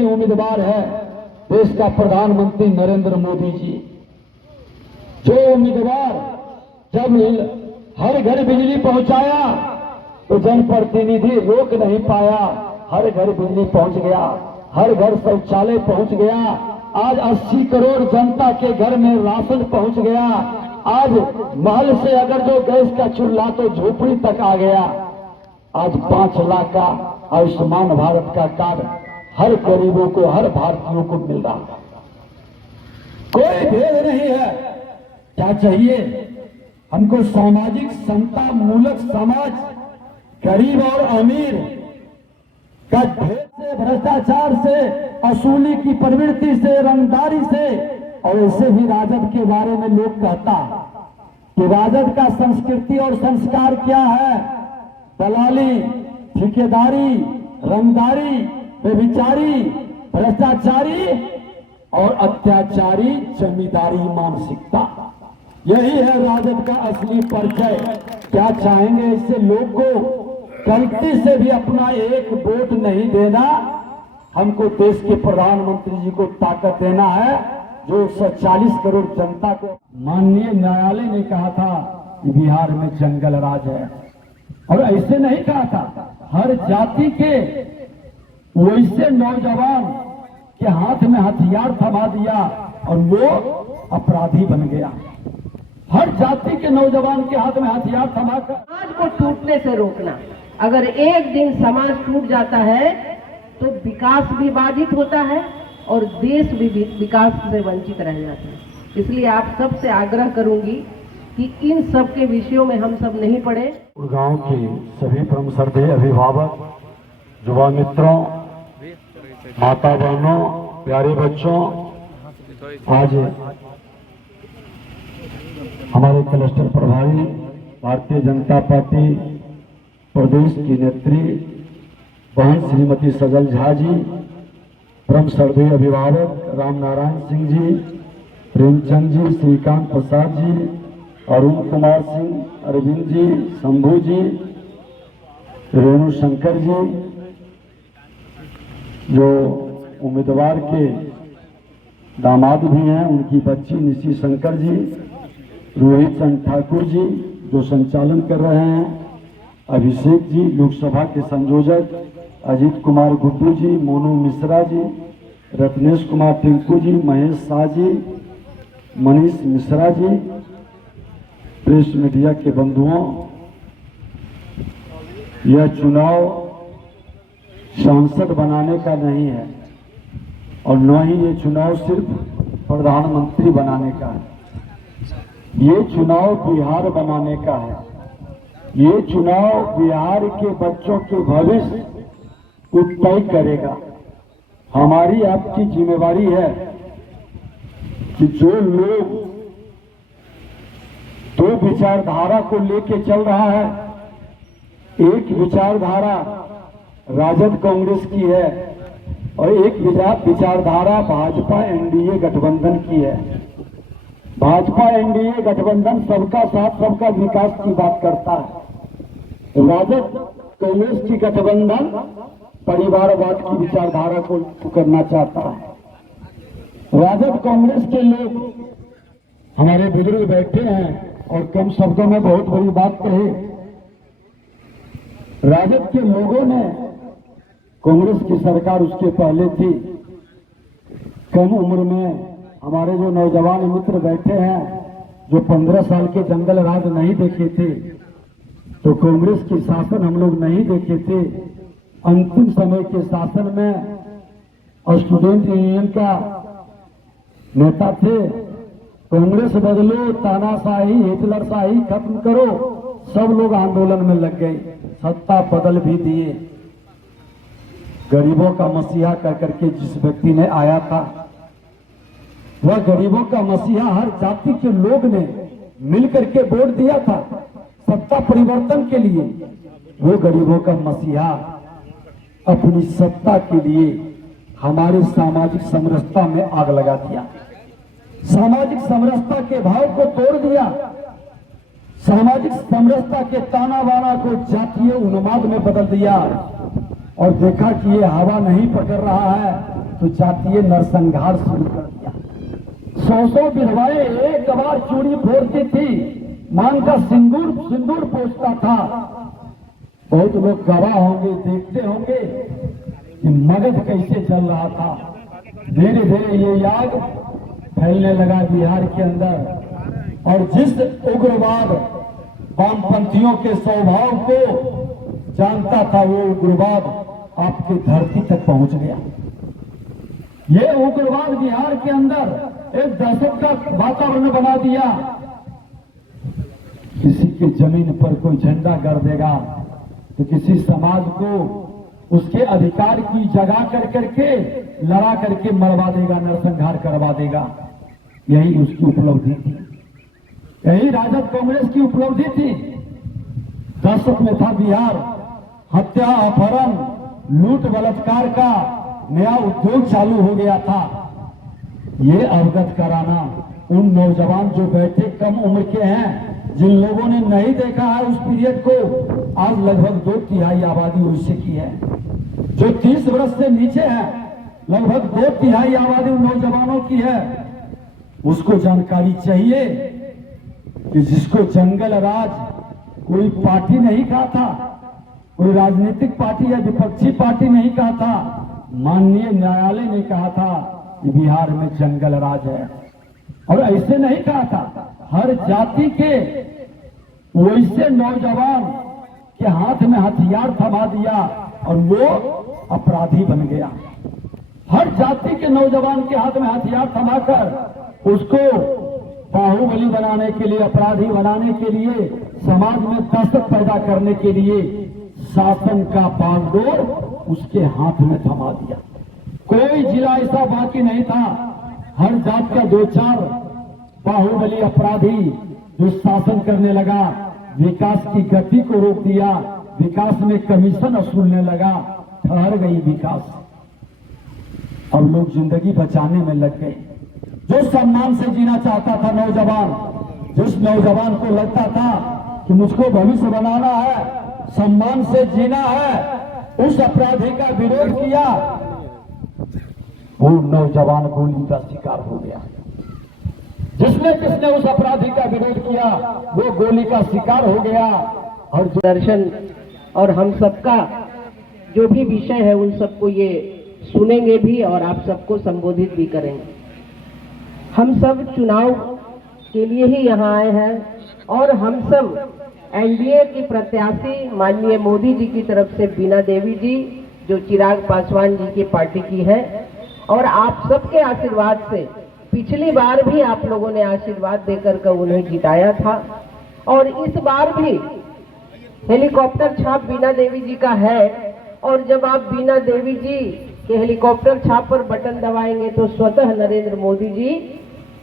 ही उम्मीदवार है देश का प्रधानमंत्री नरेंद्र मोदी जी। जो उम्मीदवार जब हर घर बिजली पहुंचाया तो जनप्रतिनिधि रोक नहीं पाया, हर घर बिजली पहुंच गया, हर घर शौचालय पहुंच गया। आज 80 करोड़ जनता के घर में राशन पहुंच गया। आज महल से अगर जो गैस का चूल्हा तो झोपड़ी तक आ गया। आज 5 लाख का आयुष्मान भारत का कार्ड हर गरीबों को, हर भारतीयों को मिल रहा है। कोई भेद नहीं है। क्या चाहिए हमको? सामाजिक समता मूलक समाज, गरीब और अमीर का भेद से, भ्रष्टाचार से, असूली की प्रवृत्ति से, रंगदारी से। और ऐसे भी राजद के बारे में लोग कहता कि राजद का संस्कृति और संस्कार क्या है? दलाली, ठेकेदारी, रंगदारी, व्यभिचारी, भ्रष्टाचारी और अत्याचारी जमींदारी मानसिकता। यही है राजद का असली परिचय। क्या चाहेंगे इससे लोग को गलती से भी अपना एक वोट नहीं देना। हमको देश के प्रधानमंत्री जी को ताकत देना है जो 140 करोड़ जनता को। माननीय न्यायालय ने कहा था कि बिहार में जंगल राज है, और ऐसे नहीं कहा था। हर जाति के वैसे नौजवान के हाथ में हथियार थमा दिया और वो अपराधी बन गया। हर जाति के नौजवान के हाथ में हथियार थमाकर समाज को टूटने से रोकना। अगर एक दिन समाज टूट जाता है तो विकास भी बाधित होता है और देश भी विकास से वंचित रह जाता है। इसलिए आप सबसे आग्रह करूंगी कि इन सब के विषयों में हम सब नहीं पड़े। गांव के सभी परम श्रद्धेय अभिभावक, युवा मित्रों, माता बहनों, प्यारे बच्चों, आज हमारे क्लस्टर प्रभारी भारतीय जनता पार्टी प्रदेश की नेत्री बहन श्रीमती सजल झा जी, परम श्रद्धेय अभिभावक राम नारायण सिंह जी, प्रेमचंद जी, श्रीकांत प्रसाद जी, अरुण कुमार सिंह, अरविंद जी, शंभू जी, रेणु शंकर जी, जो उम्मीदवार के दामाद भी हैं, उनकी बच्ची निशी शंकर जी, रोहित चंद ठाकुर जी जो संचालन कर रहे हैं, अभिषेक जी, लोकसभा के संयोजक, अजीत कुमार गुड्डू जी, मोनू मिश्रा जी, रत्नेश कुमार टिंकू जी, महेश शाह जी, मनीष मिश्रा जी, प्रेस मीडिया के बंधुओं, यह चुनाव सांसद बनाने का नहीं है और न ही ये चुनाव सिर्फ प्रधानमंत्री बनाने का है। ये चुनाव बिहार बनाने का है। ये चुनाव बिहार के बच्चों के भविष्य को तय करेगा। हमारी आपकी जिम्मेवारी है कि जो लोग दो विचारधारा को लेके चल रहा है, एक विचारधारा राजद कांग्रेस की है और एक विचारधारा भाजपा एनडीए गठबंधन की है। भाजपा एनडीए गठबंधन सबका साथ सबका विकास की बात करता है। राजद कांग्रेस की गठबंधन परिवारवाद की विचारधारा को करना चाहता है। राजद कांग्रेस के लोग, हमारे बुजुर्ग बैठे हैं और कम शब्दों में बहुत बड़ी बात कही। राजद के लोगों ने, कांग्रेस की सरकार उसके पहले थी, कम उम्र में हमारे जो नौजवान मित्र बैठे हैं जो 15 साल के जंगल राज नहीं देखे थे, तो कांग्रेस की शासन हम लोग नहीं देखे थे। अंतिम समय के शासन में स्टूडेंट यूनियन का नेता थे। कांग्रेस बदलो, तानाशाही, हिटलरशाही खत्म करो, सब लोग आंदोलन में लग गए, सत्ता बदल भी दिए। गरीबों का मसीहा कह करके जिस व्यक्ति ने आया था, वह गरीबों का मसीहा हर जाति के लोग ने मिलकर के वोट दिया था सत्ता परिवर्तन के लिए। वो गरीबों का मसीहा अपनी सत्ता के लिए हमारे सामाजिक समरसता में आग लगा दिया, सामाजिक समरसता के भाव को तोड़ दिया, सामाजिक समरसता के ताना बाना को जातीय उन्माद में बदल दिया और देखा कि ये हवा नहीं पकड़ रहा है तो जातीय नरसंहार शुरू कर दिया। 100 विधवाएं एक बार चूड़ी फोड़ती थी, मांग का सिंदूर पोंछता था। बहुत लोग गवाह होंगे, देखते होंगे कि मगध कैसे चल रहा था। धीरे धीरे ये याग फैलने लगा बिहार के अंदर, और जिस उग्रवाद वामपंथियों के स्वभाव को जानता था वो उग्रवाद आपकी धरती तक पहुंच गया। ये उग्रवाद बिहार के अंदर एक दहशत का वातावरण बना दिया। किसी के जमीन पर कोई झंडा गाड़ देगा तो किसी समाज को उसके अधिकार की जगह कर करके लड़ा करके मरवा देगा, नरसंहार करवा देगा। यही उसकी उपलब्धि थी, यही राजद कांग्रेस की उपलब्धि थी। दहशत में था बिहार। हत्या, अपहरण, लूट, बलात्कार का नया उद्योग चालू हो गया था। ये अवगत कराना उन नौजवान जो बैठे कम उम्र के हैं, जिन लोगों ने नहीं देखा है उस पीरियड को, आज लगभग 2/3 आबादी उससे की है। जो 30 वर्ष से नीचे है, लगभग 2/3 आबादी उन नौजवानों की है। उसको जानकारी चाहिए कि जिसको जंगल राज कोई पार्टी नहीं कहा था, कोई राजनीतिक पार्टी या विपक्षी पार्टी नहीं कहा था, माननीय न्यायालय ने कहा था कि बिहार में जंगल राज है। और ऐसे नहीं कहा था, हर जाति के वैसे नौजवान के हाथ में हथियार थमा दिया और वो अपराधी बन गया। हर जाति के नौजवान के हाथ में हथियार थमाकर उसको बाहुबली बनाने के लिए, अपराधी बनाने के लिए, समाज में दहशत पैदा करने के लिए शासन का बागडोर उसके हाथ में थमा दिया। कोई जिला ऐसा बाकी नहीं था, हर जात का 2-4 बाहुबली अपराधी जो शासन करने लगा, विकास की गति को रोक दिया, विकास में कमीशन वसूलने लगा, ठहर गई विकास। अब लोग जिंदगी बचाने में लग गए। जो सम्मान से जीना चाहता था नौजवान, जिस नौजवान को लगता था कि मुझको भविष्य बनाना है, सम्मान से जीना है, उस अपराधी का विरोध किया, वो नौजवान गोली का शिकार हो गया। जिसने उस अपराधी का विरोध किया वो गोली का शिकार हो गया। और जो दर्शन और हम सबका जो भी विषय है उन सबको ये सुनेंगे भी और आप सबको संबोधित भी करेंगे। हम सब चुनाव के लिए ही यहाँ आए हैं और हम सब एनडीए की प्रत्याशी माननीय मोदी जी की तरफ से बीना देवी जी, जो चिराग पासवान जी की पार्टी की है, और आप सबके आशीर्वाद से पिछली बार भी आप लोगों ने आशीर्वाद देकर के उन्हें जिताया था और इस बार भी हेलीकॉप्टर छाप बीना देवी जी का है। और जब आप बीना देवी जी के हेलीकॉप्टर छाप पर बटन दबाएंगे तो स्वतः नरेंद्र मोदी जी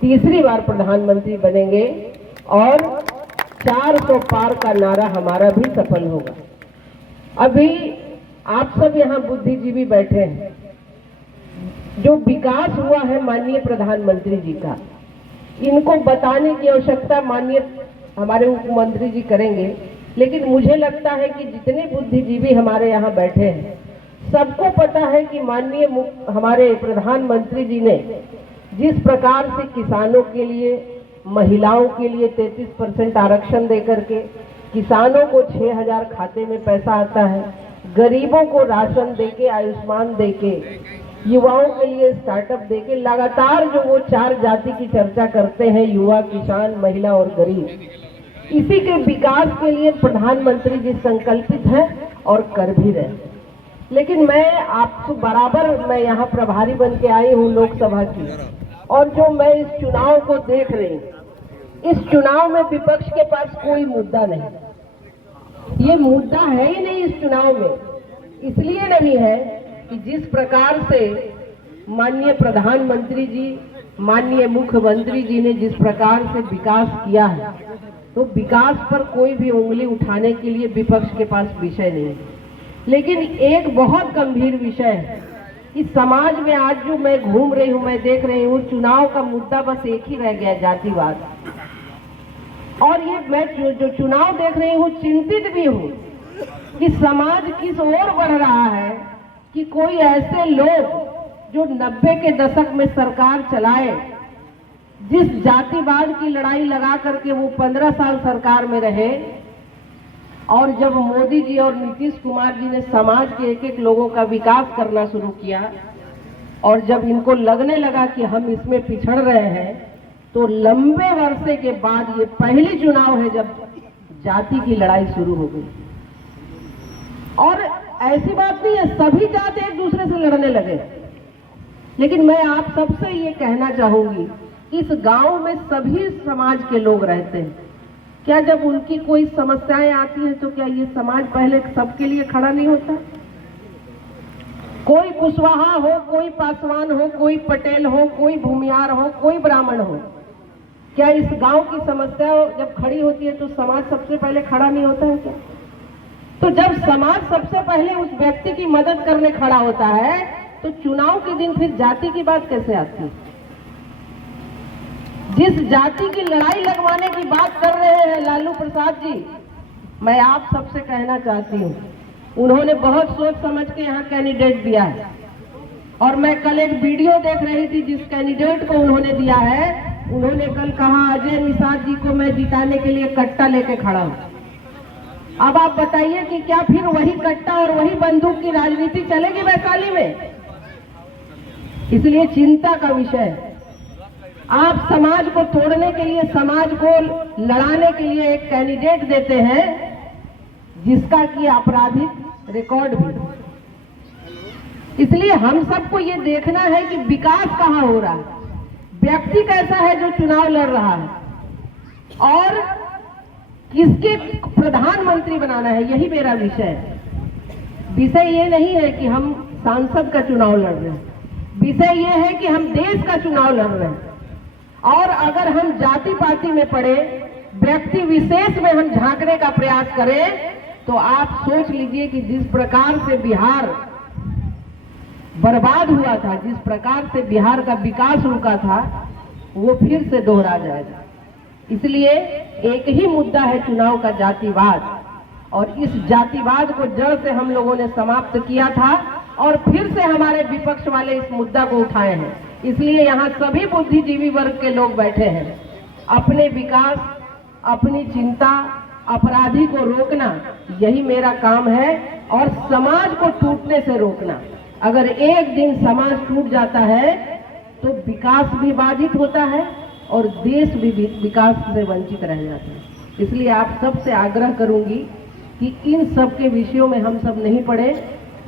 तीसरी बार प्रधानमंत्री बनेंगे और 400 पार का नारा हमारा भी सफल होगा। अभी आप सब यहाँ बुद्धिजीवी बैठे हैं। जो विकास हुआ है माननीय प्रधानमंत्री जी का, इनको बताने की आवश्यकता माननीय हमारे मुख्यमंत्री जी करेंगे, लेकिन मुझे लगता है कि जितने बुद्धिजीवी हमारे यहाँ बैठे हैं सबको पता है कि माननीय हमारे प्रधानमंत्री जी ने जिस प्रकार से किसानों के लिए, महिलाओं के लिए 33% आरक्षण देकर के, किसानों को 6,000 खाते में पैसा आता है, गरीबों को राशन देके, आयुष्मान देके, युवाओं के लिए स्टार्टअप देके, लगातार जो वो 4 जाति की चर्चा करते हैं, युवा, किसान, महिला और गरीब, इसी के विकास के लिए प्रधानमंत्री जी संकल्पित हैं और कर भी रहे। लेकिन मैं आपसे बराबर मैं यहाँ प्रभारी बन के आई हूँ लोकसभा की, और जो मैं इस चुनाव को देख रही हूँ, इस चुनाव में विपक्ष के पास कोई मुद्दा नहीं। ये मुद्दा है ही नहीं इस चुनाव में। इसलिए नहीं है कि जिस प्रकार से माननीय प्रधानमंत्री जी, माननीय मुख्यमंत्री जी ने जिस प्रकार से विकास किया है, तो विकास पर कोई भी उंगली उठाने के लिए विपक्ष के पास विषय नहीं है। लेकिन एक बहुत गंभीर विषय है कि समाज में आज जो मैं घूम रही हूँ, मैं देख रही हूँ, चुनाव का मुद्दा बस एक ही रह गया, जातिवाद। और ये मैं जो चुनाव देख रही हूँ चिंतित भी हूँ कि समाज किस ओर बढ़ रहा है कि कोई ऐसे लोग जो 90 के दशक में सरकार चलाए, जिस जातिवाद की लड़ाई लगा करके वो 15 साल सरकार में रहे, और जब मोदी जी और नीतीश कुमार जी ने समाज के एक एक लोगों का विकास करना शुरू किया, और जब इनको लगने लगा कि हम इसमें पिछड़ रहे हैं, तो लंबे वर्षे के बाद ये पहली चुनाव है जब जाति की लड़ाई शुरू हो गई। और ऐसी बात नहीं है सभी जाति एक दूसरे से लड़ने लगे, लेकिन मैं आप सबसे ये कहना चाहूंगी, इस गांव में सभी समाज के लोग रहते हैं। क्या जब उनकी कोई समस्याएं आती हैं तो क्या ये समाज पहले सबके लिए खड़ा नहीं होता? कोई कुशवाहा हो, कोई पासवान हो, कोई पटेल हो, कोई भूमियार हो, कोई ब्राह्मण हो, क्या इस गांव की समस्या जब खड़ी होती है तो समाज सबसे पहले खड़ा नहीं होता है क्या? तो जब समाज सबसे पहले उस व्यक्ति की मदद करने खड़ा होता है तो चुनाव के दिन फिर जाति की बात कैसे आती है? जिस जाति की लड़ाई लगवाने की बात कर रहे हैं लालू प्रसाद जी, मैं आप सबसे कहना चाहती हूँ, उन्होंने बहुत सोच समझ के यहाँ कैंडिडेट दिया है। और मैं कल एक वीडियो देख रही थी, जिस कैंडिडेट को उन्होंने दिया है, उन्होंने कल कहा अजय निषाद जी को मैं जिताने के लिए कट्टा लेके खड़ा हूँ। अब आप बताइए कि क्या फिर वही कट्टा और वही बंदूक की राजनीति चलेगी वैशाली में? इसलिए चिंता का विषय है। आप समाज को तोड़ने के लिए, समाज को लड़ाने के लिए एक कैंडिडेट देते हैं जिसका कि आपराधिक रिकॉर्ड भी। इसलिए हम सबको ये देखना है कि विकास कहाँ हो रहा है, व्यक्ति कैसा है जो चुनाव लड़ रहा है, और किसके प्रधानमंत्री बनाना है, यही मेरा विषय है। विषय ये नहीं है कि हम सांसद का चुनाव लड़ रहे हैं, विषय ये है कि हम देश का चुनाव लड़ रहे हैं। और अगर हम जाति पाति में पड़े, व्यक्ति विशेष में हम झांकने का प्रयास करें, तो आप सोच लीजिए कि जिस प्रकार से बिहार बर्बाद हुआ था, जिस प्रकार से बिहार का विकास रुका था, वो फिर से दोहरा जाएगा। इसलिए एक ही मुद्दा है चुनाव का, जातिवाद, और इस जातिवाद को जड़ से हम लोगों ने समाप्त किया था, और फिर से हमारे विपक्ष वाले इस मुद्दा को उठाए हैं। इसलिए यहाँ सभी बुद्धिजीवी वर्ग के लोग बैठे हैं। अपने विकास, अपनी चिंता, अपराधी को रोकना, यही मेरा काम है, और समाज को टूटने से रोकना। अगर एक दिन समाज टूट जाता है तो विकास भी बाधित होता है और देश भी विकास से वंचित रह जाता है। इसलिए आप सबसे आग्रह करूंगी कि इन सब के विषयों में हम सब नहीं पड़े।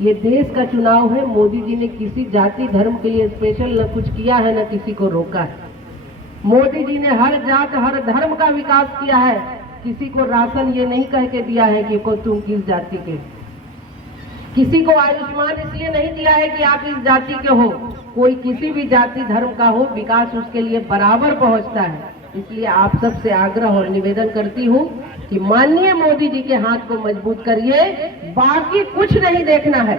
ये देश का चुनाव है। मोदी जी ने किसी जाति धर्म के लिए स्पेशल न कुछ किया है, न किसी को रोका है। मोदी जी ने हर जात हर धर्म का विकास किया है। किसी को राशन ये नहीं कह के दिया है कि को तुम किस जाति के, किसी को आयुष्मान इसलिए नहीं दिया है कि आप इस जाति के हो। कोई किसी भी जाति धर्म का हो, विकास उसके लिए बराबर पहुंचता है। इसलिए आप सबसे आग्रह और निवेदन करती हूँ कि माननीय मोदी जी के हाथ को मजबूत करिए, बाकी कुछ नहीं देखना है,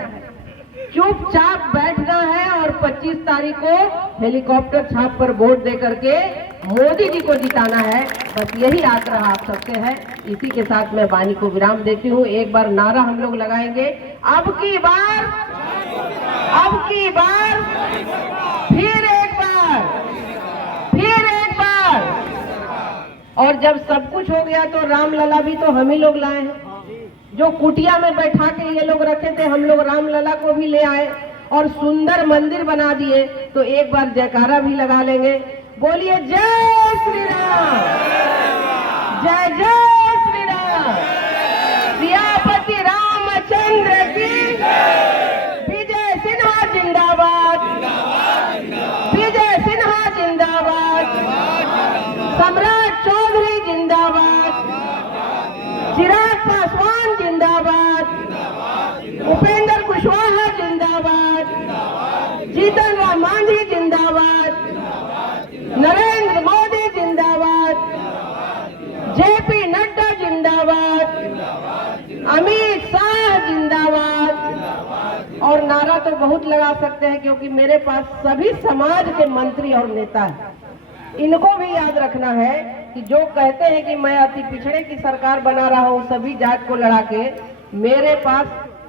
चुपचाप बैठना है और 25 तारीख को हेलीकॉप्टर छाप पर वोट दे करके मोदी जी को जिताना है। बस यही आग्रह आप सबसे है। इसी के साथ मैं वाणी को विराम देती हूँ। एक बार नारा हम लोग लगाएंगे, अब की बार, अब की बार, फिर एक बार, फिर एक बार। और जब सब कुछ हो गया तो रामलला भी तो हम ही लोग लाए हैं। जो कुटिया में बैठा के ये लोग रखे थे, हम लोग रामलला को भी ले आए और सुंदर मंदिर बना दिए। तो एक बार जयकारा भी लगा लेंगे। बोलिए जय श्री राम, जय जय श्री राम, सियापति रामचंद्र की, विजय सिन्हा जिंदाबाद, विजय सिन्हा जिंदाबाद, सम्राट चौधरी जिंदाबाद, चिराग पासवान जिंदाबाद, उपेंद्र कुशवाहा जिंदाबाद, जीतन राम मांझी जिंदाबाद, नरेंद्र मोदी जिंदाबाद, जेपी नड्डा जिंदाबाद, अमित शाह जिंदाबाद। और नारा तो बहुत लगा सकते हैं क्योंकि मेरे पास सभी समाज के मंत्री और नेता हैं। इनको भी याद रखना है कि जो कहते हैं कि मैं अति पिछड़े की सरकार बना रहा हूं सभी जात को लड़ा के, मेरे पास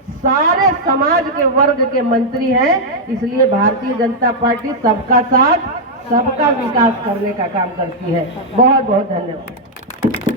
सारे समाज के वर्ग के मंत्री हैं। इसलिए भारतीय जनता पार्टी सबका साथ सबका विकास करने का काम करती है। बहुत बहुत धन्यवाद।